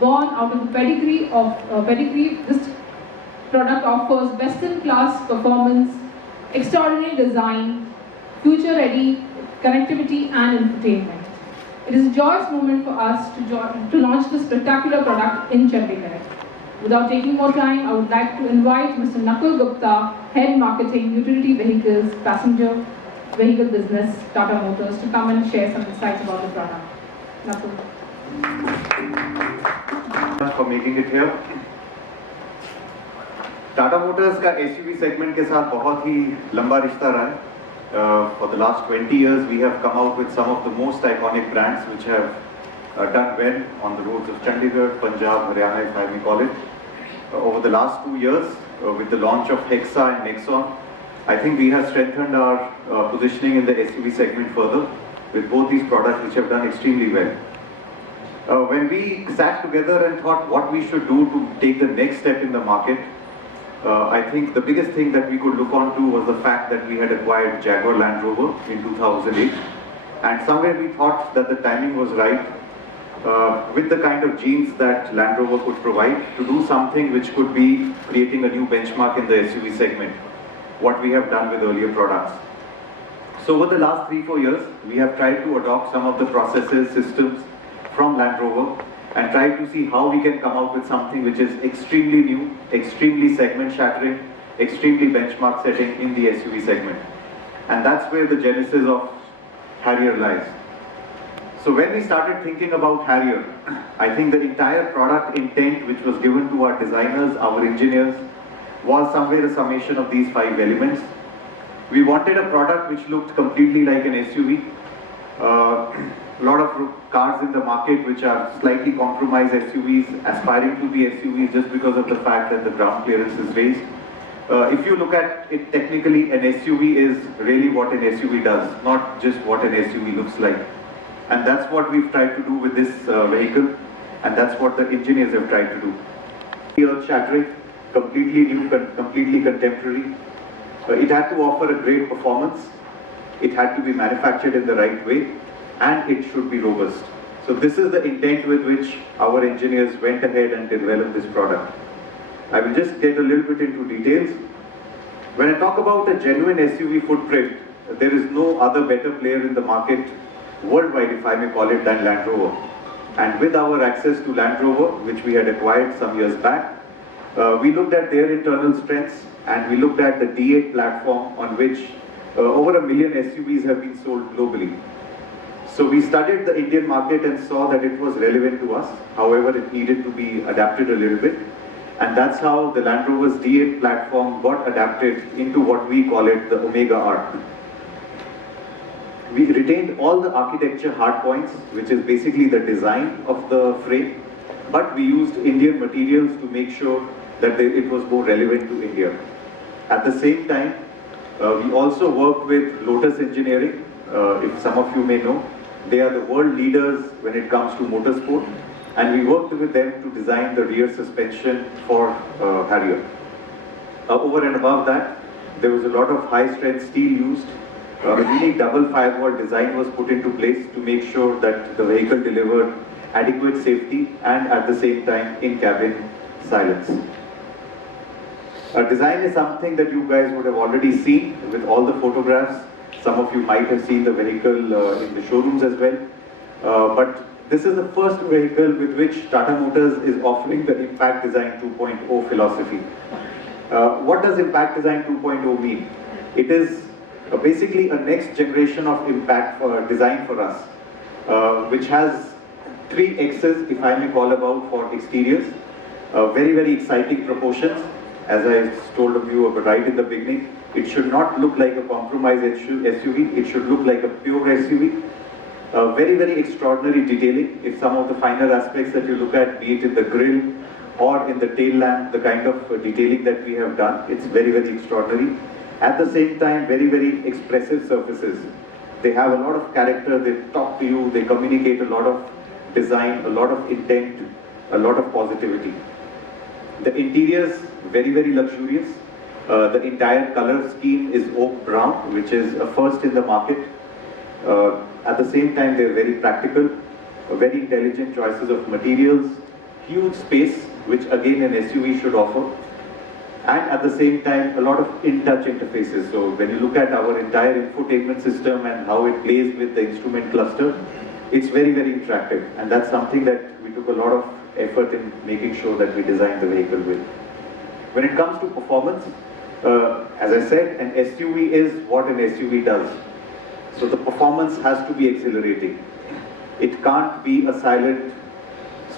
Born out of the pedigree, this product offers best-in-class performance, extraordinary design, future-ready connectivity and infotainment. It is a joyous moment for us to launch this spectacular product in Chandigarh. Without taking more time, I would like to invite Mr. Nakul Gupta, Head Marketing, Utility Vehicles, Passenger Vehicle Business, Tata Motors, to come and share some insights about the product. Nakul. Thanks for making it here. Tata Motors का SUV segment के साथ बहुत ही लंबा रिश्ता रहा है. For the last 20 years, we have come out with some of the most iconic brands which have done well on the roads of Chandigarh, Punjab, Haryana, if I may call it. Over the last 2 years, with the launch of Hexa and Nexon, I think we have strengthened our positioning in the SUV segment further with both these products which have done extremely well. When we sat together and thought what we should do to take the next step in the market, I think the biggest thing that we could look on to was the fact that we had acquired Jaguar Land Rover in 2008, and somewhere we thought that the timing was right with the kind of genes that Land Rover could provide to do something which could be creating a new benchmark in the SUV segment, what we have done with earlier products. So over the last 3-4 years, we have tried to adopt some of the processes, systems from Land Rover and try to see how we can come out with something which is extremely new, extremely segment shattering, extremely benchmark setting in the SUV segment. And that's where the genesis of Harrier lies. So when we started thinking about Harrier, I think the entire product intent which was given to our designers, our engineers, was somewhere a summation of these 5 elements. We wanted a product which looked completely like an SUV. A lot of cars in the market which are slightly compromised SUVs, aspiring to be SUVs just because of the fact that the ground clearance is raised. If you look at it technically, an SUV is really what an SUV does, not just what an SUV looks like. And that's what we've tried to do with this vehicle, and that's what the engineers have tried to do. Earth-shattering, completely new, completely contemporary. It had to offer a great performance, it had to be manufactured in the right way, and it should be robust. So this is the intent with which our engineers went ahead and developed this product. I will just get a little bit into details. When I talk about a genuine SUV footprint, there is no other better player in the market worldwide, if I may call it, than Land Rover. And with our access to Land Rover, which we had acquired some years back, we looked at their internal strengths and we looked at the D8 platform on which over 1 million SUVs have been sold globally. So we studied the Indian market and saw that it was relevant to us. However, it needed to be adapted a little bit. And that's how the Land Rover's D8 platform got adapted into what we call it the Omega Arc. We retained all the architecture hardpoints, which is basically the design of the frame, but we used Indian materials to make sure that it was more relevant to India. At the same time, we also worked with Lotus Engineering. If some of you may know, they are the world leaders when it comes to motorsport, and we worked with them to design the rear suspension for Harrier. Over and above that, there was a lot of high-strength steel used. A unique double firewall design was put into place to make sure that the vehicle delivered adequate safety and at the same time in-cabin silence. Design is something that you guys would have already seen with all the photographs. Some of you might have seen the vehicle in the showrooms as well. But this is the first vehicle with which Tata Motors is offering the Impact Design 2.0 philosophy. What does Impact Design 2.0 mean? It is basically a next generation of impact design for us, which has 3 X's, if I may call about, for exteriors. Very, very exciting proportions. As I told you right in the beginning, it should not look like a compromised SUV, it should look like a pure SUV. Very, very extraordinary detailing. If some of the finer aspects that you look at, be it in the grille or in the tail lamp, the kind of detailing that we have done, it's very, very extraordinary. At the same time, very, very expressive surfaces. They have a lot of character, they talk to you, they communicate a lot of design, a lot of intent, a lot of positivity. The interiors, very, very luxurious. The entire color scheme is oak brown, which is a first in the market. At the same time, they're very practical, very intelligent choices of materials, huge space, which again an SUV should offer. And at the same time, a lot of in-touch interfaces. So when you look at our entire infotainment system and how it plays with the instrument cluster, it's very, very interactive. And that's something that we took a lot of effort in making sure that we designed the vehicle with. When it comes to performance, as I said, an SUV is what an SUV does. So the performance has to be exhilarating. It can't be a silent,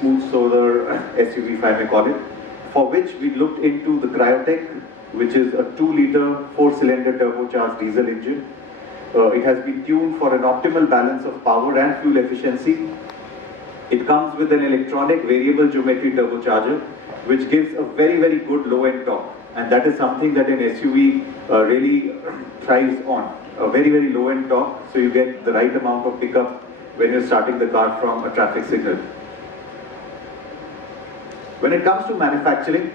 smooth solar SUV, if I may call it, for which we looked into the Cryotech, which is a 2-liter, 4-cylinder turbocharged diesel engine. It has been tuned for an optimal balance of power and fuel efficiency. It comes with an electronic variable geometry turbocharger, which gives a very, very good low-end torque. And that is something that an SUV really thrives on. A very, very low-end torque, so you get the right amount of pickup when you're starting the car from a traffic signal. When it comes to manufacturing,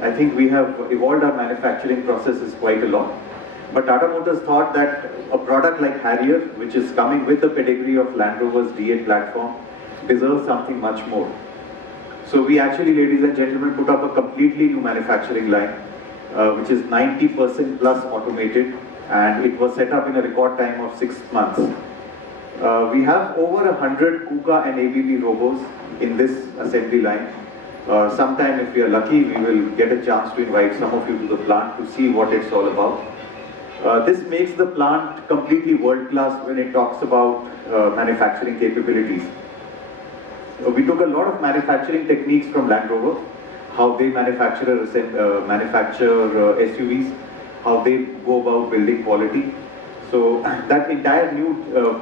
I think we have evolved our manufacturing processes quite a lot. But Tata Motors thought that a product like Harrier, which is coming with the pedigree of Land Rover's D8 platform, deserves something much more. So we actually, ladies and gentlemen, put up a completely new manufacturing line, which is 90% plus automated, and it was set up in a record time of 6 months. We have over 100 KUKA and ABB robos in this assembly line. Sometime, if we are lucky, we will get a chance to invite some of you to the plant to see what it's all about. This makes the plant completely world-class when it talks about manufacturing capabilities. We took a lot of manufacturing techniques from Land Rover, how they manufacture SUVs, how they go about building quality. So that entire new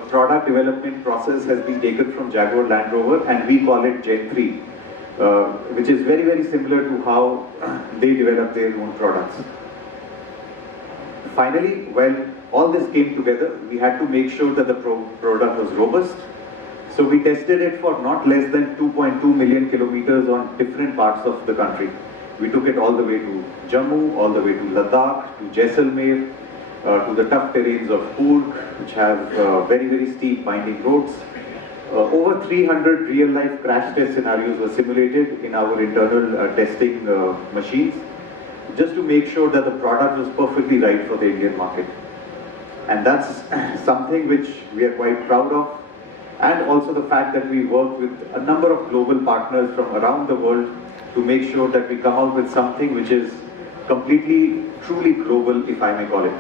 product development process has been taken from Jaguar Land Rover, and we call it Gen 3, which is very, very similar to how they develop their own products. Finally, while all this came together, we had to make sure that the product was robust. So we tested it for not less than 2.2 million kilometers on different parts of the country. We took it all the way to Jammu, all the way to Ladakh, to Jaisalmer, to the tough terrains of Coorg, which have very, very steep winding roads. Over 300 real-life crash test scenarios were simulated in our internal testing machines, just to make sure that the product was perfectly right for the Indian market. And that's something which we are quite proud of. And also the fact that we work with a number of global partners from around the world to make sure that we come out with something which is completely, truly global, if I may call it.